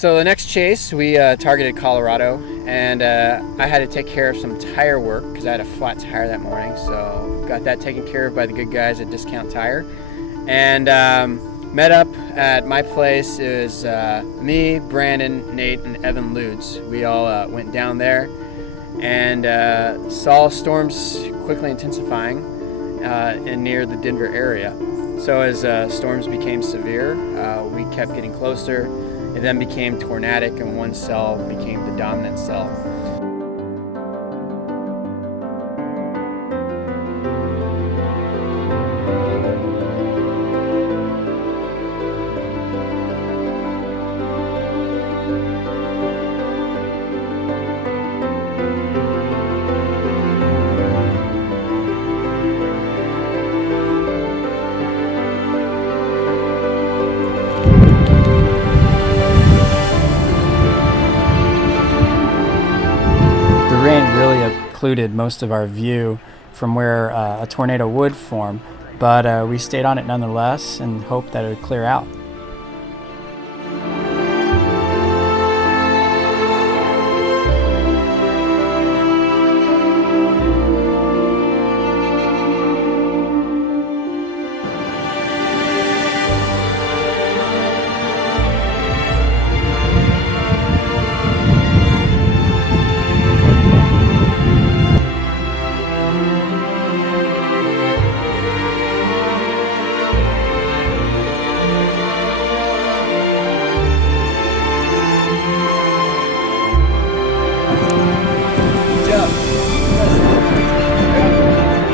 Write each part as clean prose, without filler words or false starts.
So the next chase, we targeted Colorado, and I had to take care of some tire work because I had a flat tire that morning. So got that taken care of by the good guys at Discount Tire, and met up at my place. It was me, Brandon, Nate, and Evan Ludes. We all went down there and saw storms quickly intensifying in near the Denver area. So as storms became severe, we kept getting closer. It then became tornadic, and one cell became the dominant cell. The rain really occluded most of our view from where a tornado would form, but we stayed on it nonetheless and hoped that it would clear out.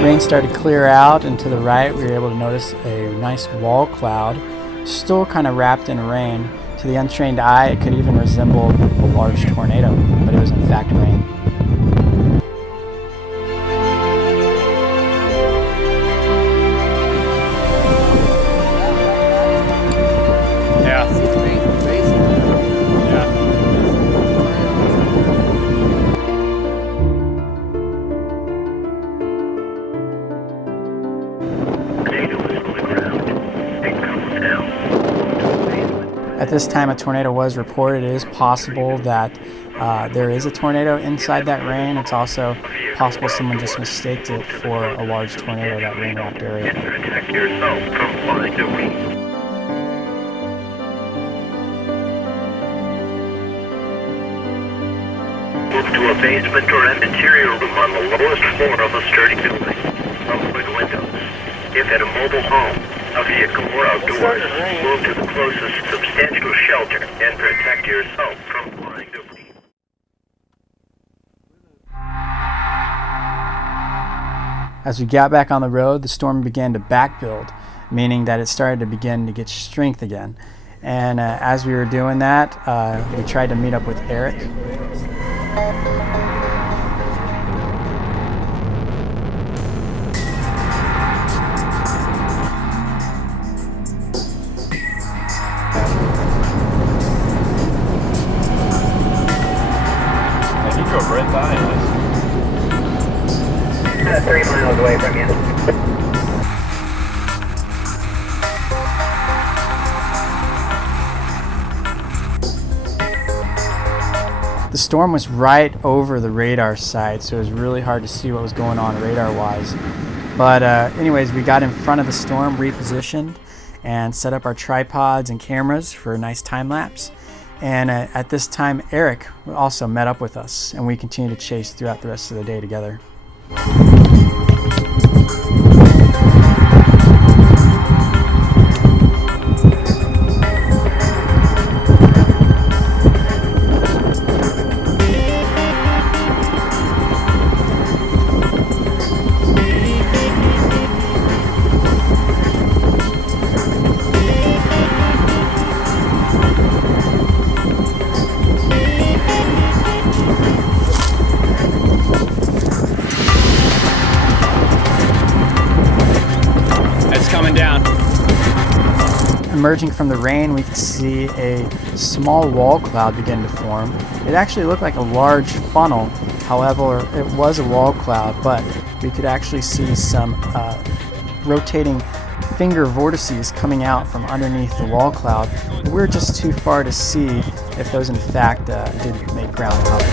Rain started to clear out, and to the right we were able to notice a nice wall cloud, still kind of wrapped in rain. To the untrained eye, it could even resemble a large tornado, but it was in fact rain. At this time, a tornado was reported. It is possible that there is a tornado inside that rain. It's also possible someone just mistaked it for a large tornado, that rain-wrapped area. Protect yourself from flying debris. Move to a basement or an interior room on the lowest floor of a sturdy building. Avoid windows. If at a mobile home, a vehicle or outdoors, move to the closest substantial shelter and protect yourself from flying debris. As we got back on the road, the storm began to backbuild, meaning that it started to begin to get strength again. And as we were doing that, we tried to meet up with Eric. Right by us. 3 miles away from you. The storm was right over the radar site, so it was really hard to see what was going on radar-wise. But anyways, we got in front of the storm, repositioned, and set up our tripods and cameras for a nice time-lapse. And at this time, Eric also met up with us, and we continued to chase throughout the rest of the day together. Emerging from the rain, we could see a small wall cloud begin to form. It actually looked like a large funnel. However, it was a wall cloud, but we could actually see some rotating finger vortices coming out from underneath the wall cloud. We're just too far to see if those in fact did make ground cover.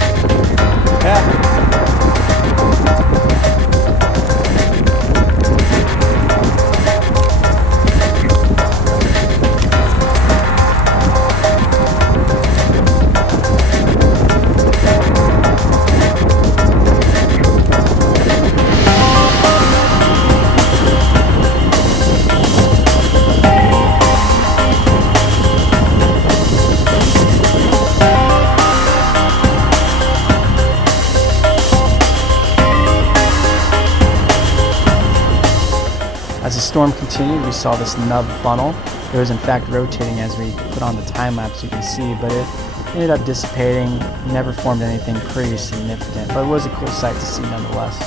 As the storm continued, we saw this nub funnel. It was in fact rotating as we put on the time lapse, you can see, but it ended up dissipating, never formed anything pretty significant, but it was a cool sight to see nonetheless.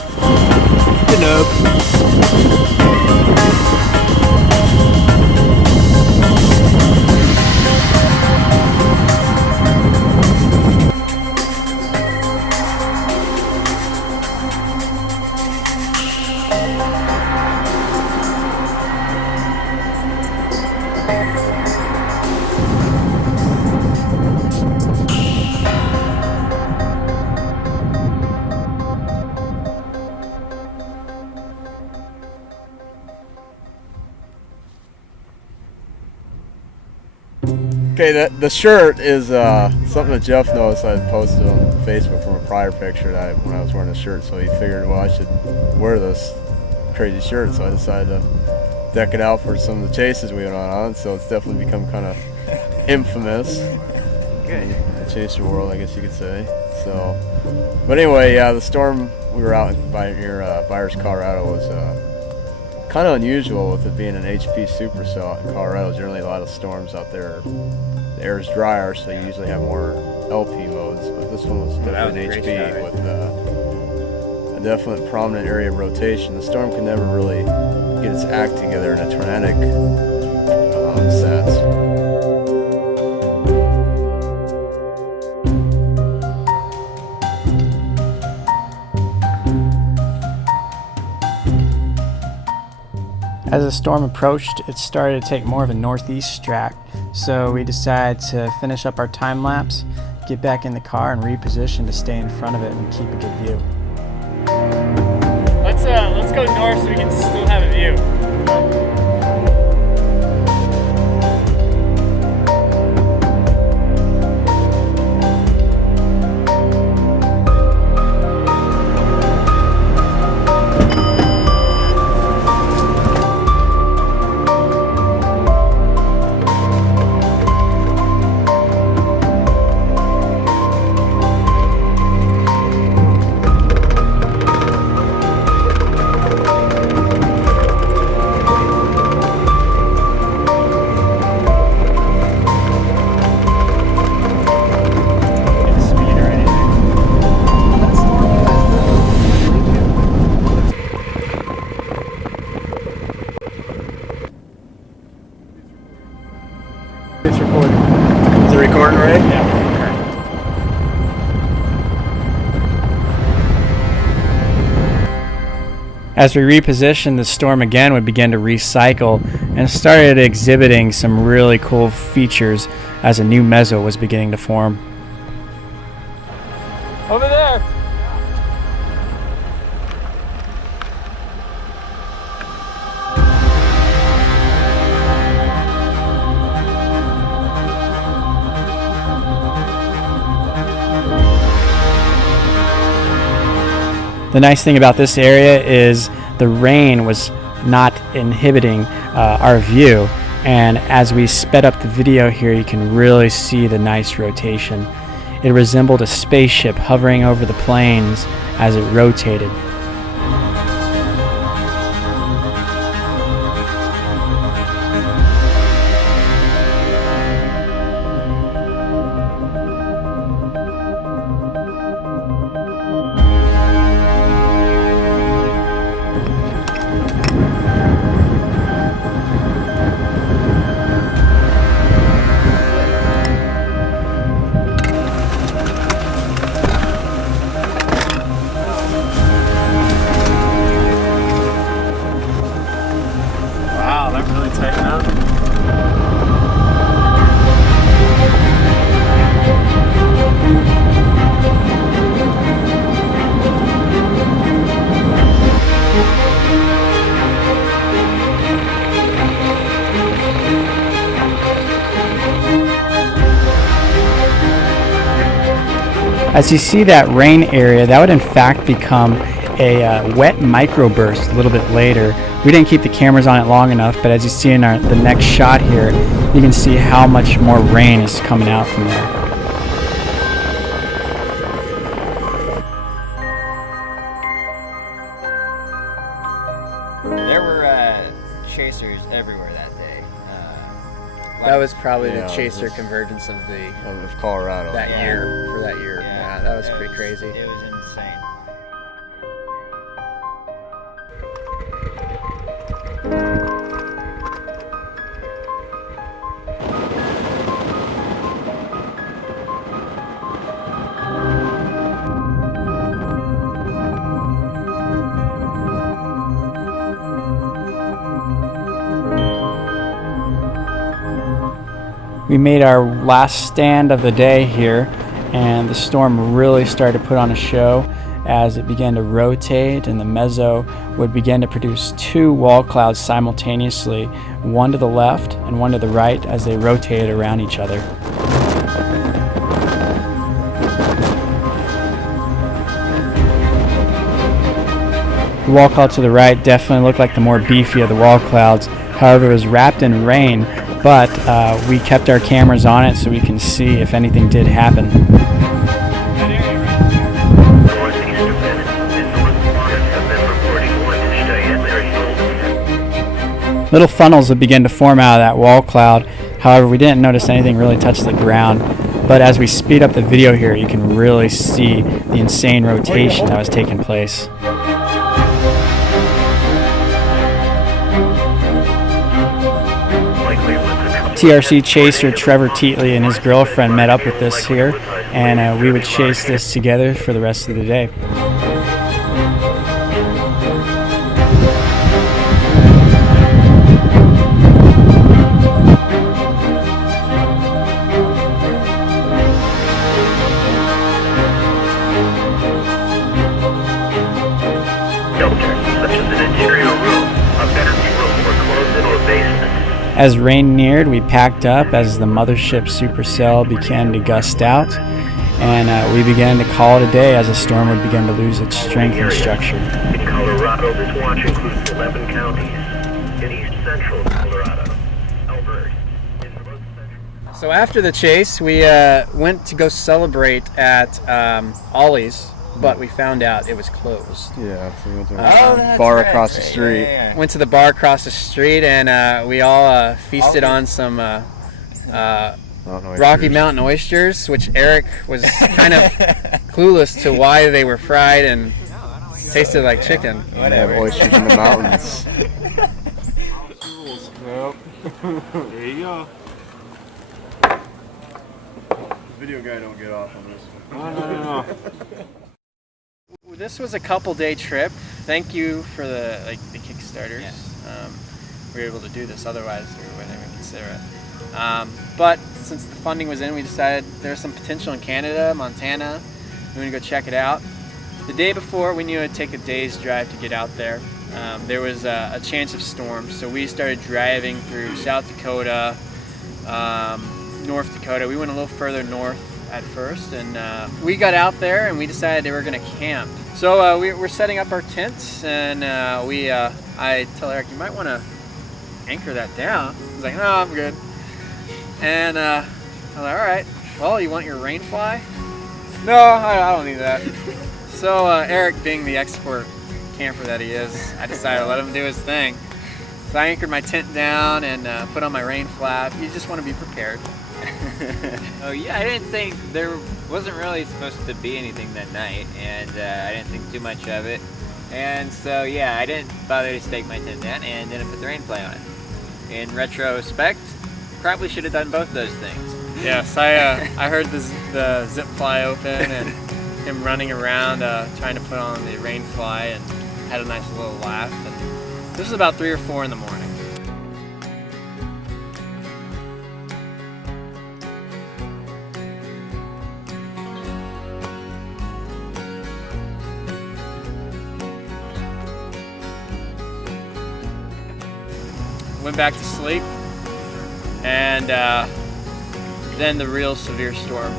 Good nub. Okay, the shirt is something that Jeff noticed I had posted on Facebook from a prior picture that when I was wearing a shirt, so he figured, well, I should wear this crazy shirt, so I decided to deck it out for some of the chases we went on, so it's definitely become kind of infamous. Good. The chase world, I guess you could say. So, but anyway, yeah, the storm we were out by near Byers, Colorado was kind of unusual with it being an HP supercell in Colorado. Generally, a lot of storms out there, the air is drier, so you usually have more LP modes. But this one was definitely an HP with a definite prominent area of rotation. The storm can never really get its act together in a tornadic sense. As the storm approached, it started to take more of a northeast track, so we decided to finish up our time lapse, get back in the car, and reposition to stay in front of it and keep a good view. Let's go north so we can still have a view. It's recording. Is it recording, Ray? Yeah. As we repositioned, the storm again would begin to recycle and started exhibiting some really cool features as a new meso was beginning to form. Over there. The nice thing about this area is the rain was not inhibiting our view, and as we sped up the video here, you can really see the nice rotation. It resembled a spaceship hovering over the plains as it rotated. As you see that rain area, that would in fact become a wet microburst a little bit later. We didn't keep the cameras on it long enough, but as you see in the next shot here, you can see how much more rain is coming out from there. There were chasers everywhere that day. That was probably the Yeah, chaser this- convergence of Colorado. that Yeah. year, for that year. Yeah, that was pretty crazy. It was insane. We made our last stand of the day here, and the storm really started to put on a show as it began to rotate, and the mezzo would begin to produce two wall clouds simultaneously, one to the left and one to the right as they rotated around each other. The wall cloud to the right definitely looked like the more beefy of the wall clouds. However, it was wrapped in rain, but we kept our cameras on it so we can see if anything did happen. That area, right? Northeast of Bennett and North Florida have been reporting 1-inch diameter hail. Little funnels would begin to form out of that wall cloud. However, we didn't notice anything really touch the ground. But as we speed up the video here, you can really see the insane rotation that was taking place. TRC chaser Trevor Teatley and his girlfriend met up with us here, and we would chase this together for the rest of the day. Shelters, such as an interior room, a bedroom room, or closed into a basement. As rain neared, we packed up as the mothership supercell began to gust out, and we began to call it a day as the storm would begin to lose its strength and structure. In Colorado, this watch includes 11 counties. In east central Colorado, Alberta, in north central. So after the chase, we went to go celebrate at Ollie's, but we found out it was closed. Yeah, so we went to a that's bar right. across the street. Yeah. Went to the bar across the street, and we all feasted on some Rocky Mountain oysters, which Eric was kind of clueless to why they were fried and tasted like chicken. They have oysters in the mountains. There you go. Video guy don't get off on this one. No. This was a couple-day trip. Thank you for the Kickstarters. Yeah. We were able to do this, otherwise we wouldn't even consider it. But since the funding was in, we decided there's some potential in Canada, Montana. We want to go check it out. The day before, we knew it'd take a day's drive to get out there. There was a chance of storms, so we started driving through South Dakota, North Dakota. We went a little further north at first, and we got out there and we decided they were going to camp. So we're setting up our tents, and I tell Eric, you might want to anchor that down. He's like, no, I'm good. And I was like, all right, well, you want your rain fly? No, I don't need that. So Eric, being the expert camper that he is, I decided to let him do his thing. So I anchored my tent down and put on my rain flap. You just want to be prepared. Oh yeah, I didn't think there wasn't really supposed to be anything that night, and I didn't think too much of it. And so yeah, I didn't bother to stake my tent down and didn't put the rain fly on. In retrospect, probably should have done both those things. Yes, I heard the zip fly open and him running around trying to put on the rain fly, and had a nice little laugh. And this was about 3 or 4 in the morning. Went back to sleep, and then the real severe storm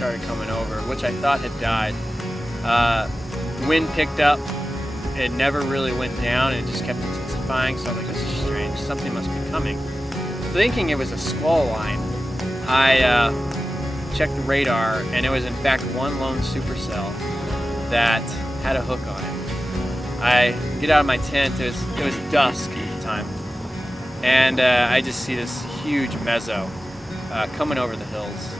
started coming over, which I thought had died. Wind picked up. It never really went down, and it just kept intensifying. So I was like, this is strange. Something must be coming. Thinking it was a squall line, I checked the radar, and it was in fact one lone supercell that had a hook on it. I get out of my tent. It was dusk at the time, and I just see this huge meso coming over the hills.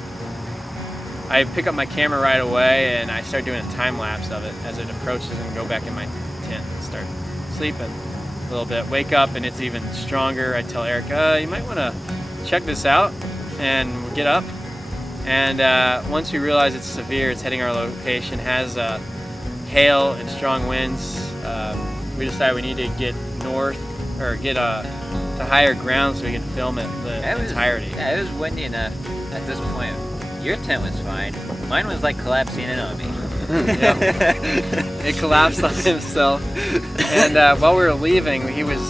I pick up my camera right away, and I start doing a time lapse of it as it approaches, and go back in my tent and start sleeping a little bit. Wake up, and it's even stronger. I tell Eric, you might want to check this out, and get up. And once we realize it's severe, it's heading our location, has hail and strong winds, we decide we need to get north, or get to higher ground so we can film it the entirety. Yeah, it was windy enough at this point. Your tent was fine. Mine was like collapsing in on me. It collapsed on himself. And while we were leaving, he was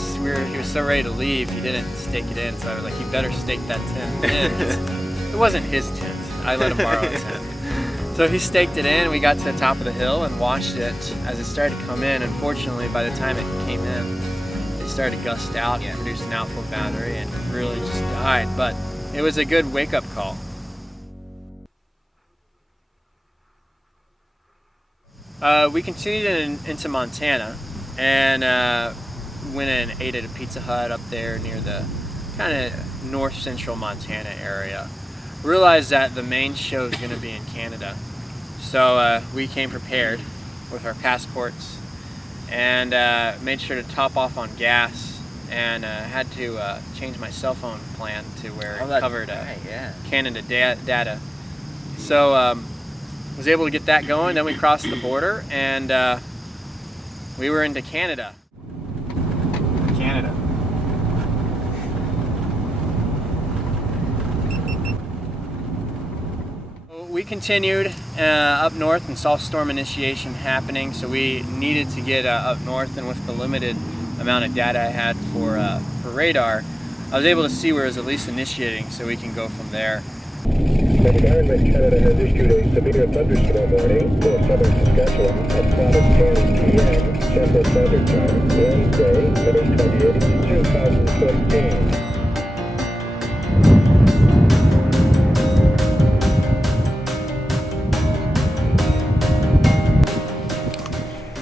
so ready to leave, he didn't stake it in. So I was like, you better stake that tent in. It wasn't his tent. I let him borrow a tent. So he staked it in. We got to the top of the hill and watched it as it started to come in. Unfortunately, by the time it came in, it started to gust out and produced an outflow boundary and really just died. But it was a good wake-up call. We continued into Montana, and went and ate at a Pizza Hut up there near the kind of north central Montana area. Realized that the main show is going to be in Canada, so we came prepared with our passports, and made sure to top off on gas, and had to change my cell phone plan to where it covered Canada data. So was able to get that going. Then we crossed the border, and we were into Canada. We continued up north and saw storm initiation happening, so we needed to get up north, and with the limited amount of data I had for radar, I was able to see where it was at least initiating, so we can go from there. The environment Canada has issued a severe thunderstorm warning for southern Saskatchewan at 12:10 p.m. Central Standard Time, Wednesday, May 28, 2014.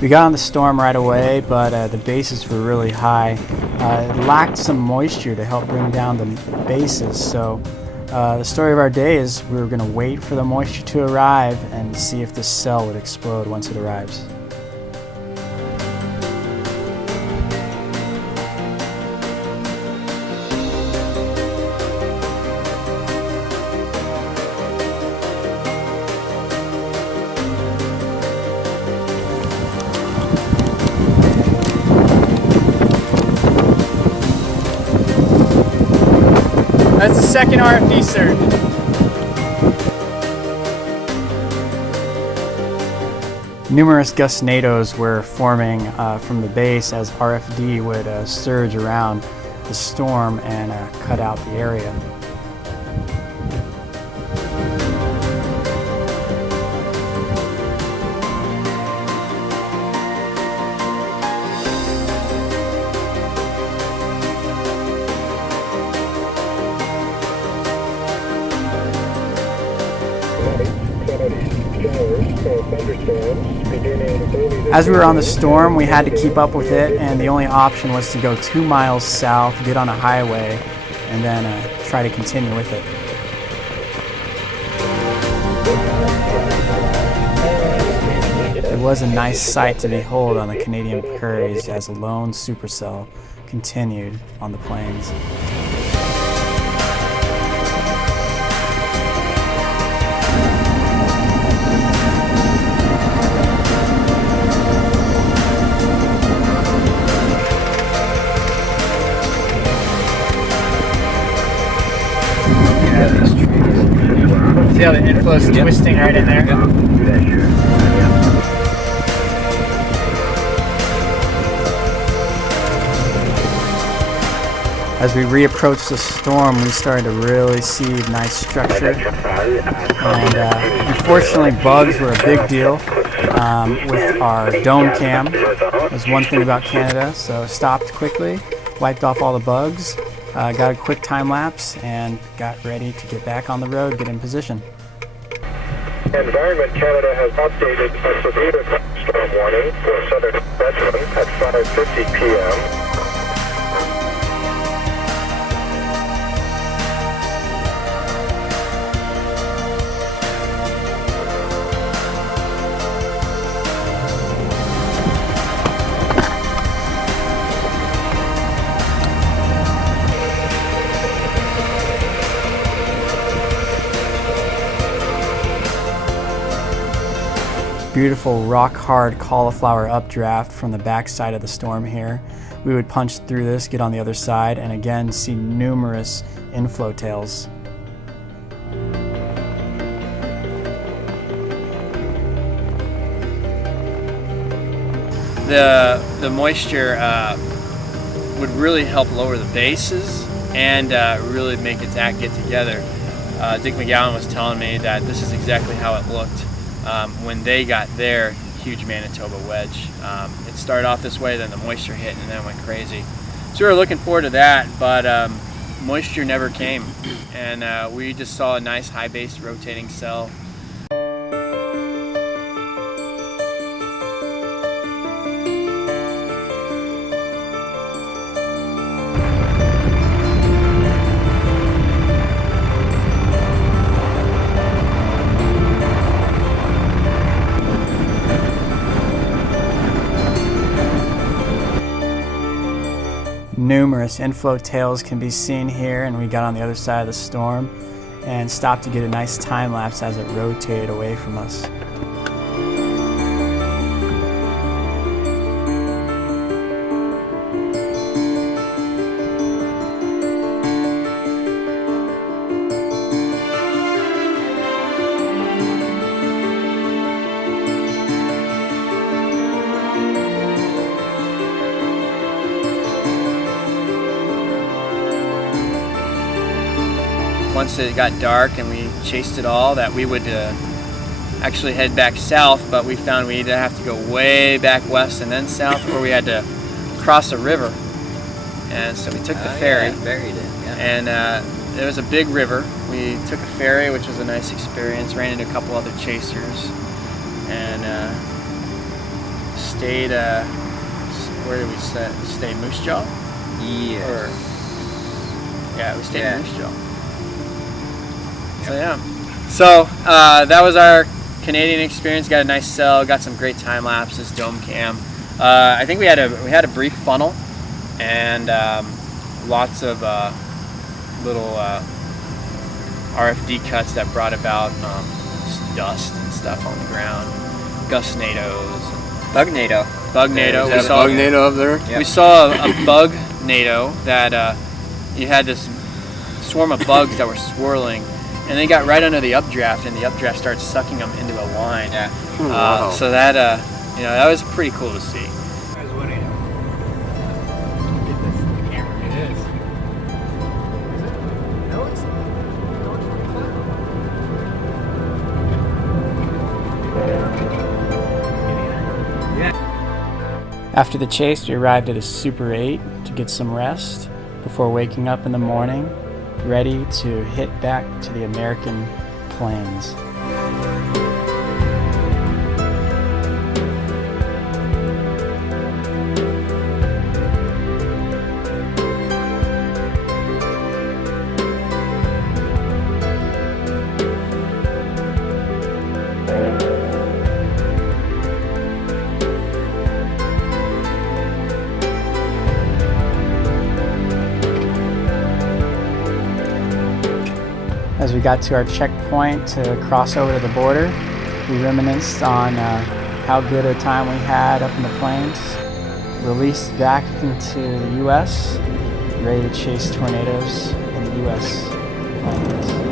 We got on the storm right away, but the bases were really high. It lacked some moisture to help bring down the bases, so the story of our day is we were going to wait for the moisture to arrive and see if this cell would explode once it arrives. That's the second RFD surge. Numerous gustnadoes were forming from the base as RFD would surge around the storm and cut out the area. As we were on the storm, we had to keep up with it, and the only option was to go 2 miles south, get on a highway, and then try to continue with it. It was a nice sight to behold on the Canadian prairies as a lone supercell continued on the plains. See how the inflow is twisting right in there? As we reapproached the storm, we started to really see nice structure. And unfortunately, bugs were a big deal with our dome cam. That's one thing about Canada. So stopped quickly, wiped off all the bugs, got a quick time lapse, and got ready to get back on the road, get in position. Environment Canada has updated a severe storm warning for southern Redmond at 5:50 p.m. Beautiful rock-hard cauliflower updraft from the backside of the storm here. We would punch through this, get on the other side, and again see numerous inflow tails. The moisture would really help lower the bases and really make its act get together. Dick McGowan was telling me that this is exactly how it looked when they got their huge Manitoba wedge. It started off this way, then the moisture hit, and then it went crazy. So we were looking forward to that, but moisture never came, and we just saw a nice high-based rotating cell. Numerous inflow tails can be seen here, and we got on the other side of the storm and stopped to get a nice time lapse as it rotated away from us. Once it got dark and we chased it all, that we would actually head back south, but we found we either have to go way back west and then south, or we had to cross a river. And so we took the ferry. Yeah, ferry did, yeah. And it was a big river. We took a ferry, which was a nice experience, ran into a couple other chasers, and stayed, where did we stay? Moose Jaw? Yes. Yeah, we stayed in Moose Jaw. So yeah, so that was our Canadian experience. Got a nice cell, got some great time lapses, dome cam. I think we had a brief funnel, and lots of little RFD cuts that brought about just dust and stuff on the ground, gust-nados, Bug-nado. bug-nado. Is that a bug NATO up there? We saw a bug-nado that you had this swarm of bugs that were swirling. And they got right under the updraft, and the updraft started sucking them into a line. Yeah. Wow. So that, that was pretty cool to see. After the chase, we arrived at a Super 8 to get some rest before waking up in the morning, ready to hit back to the American plains. As we got to our checkpoint to cross over to the border, we reminisced on how good a time we had up in the plains, released back into the U.S., ready to chase tornadoes in the U.S. plains.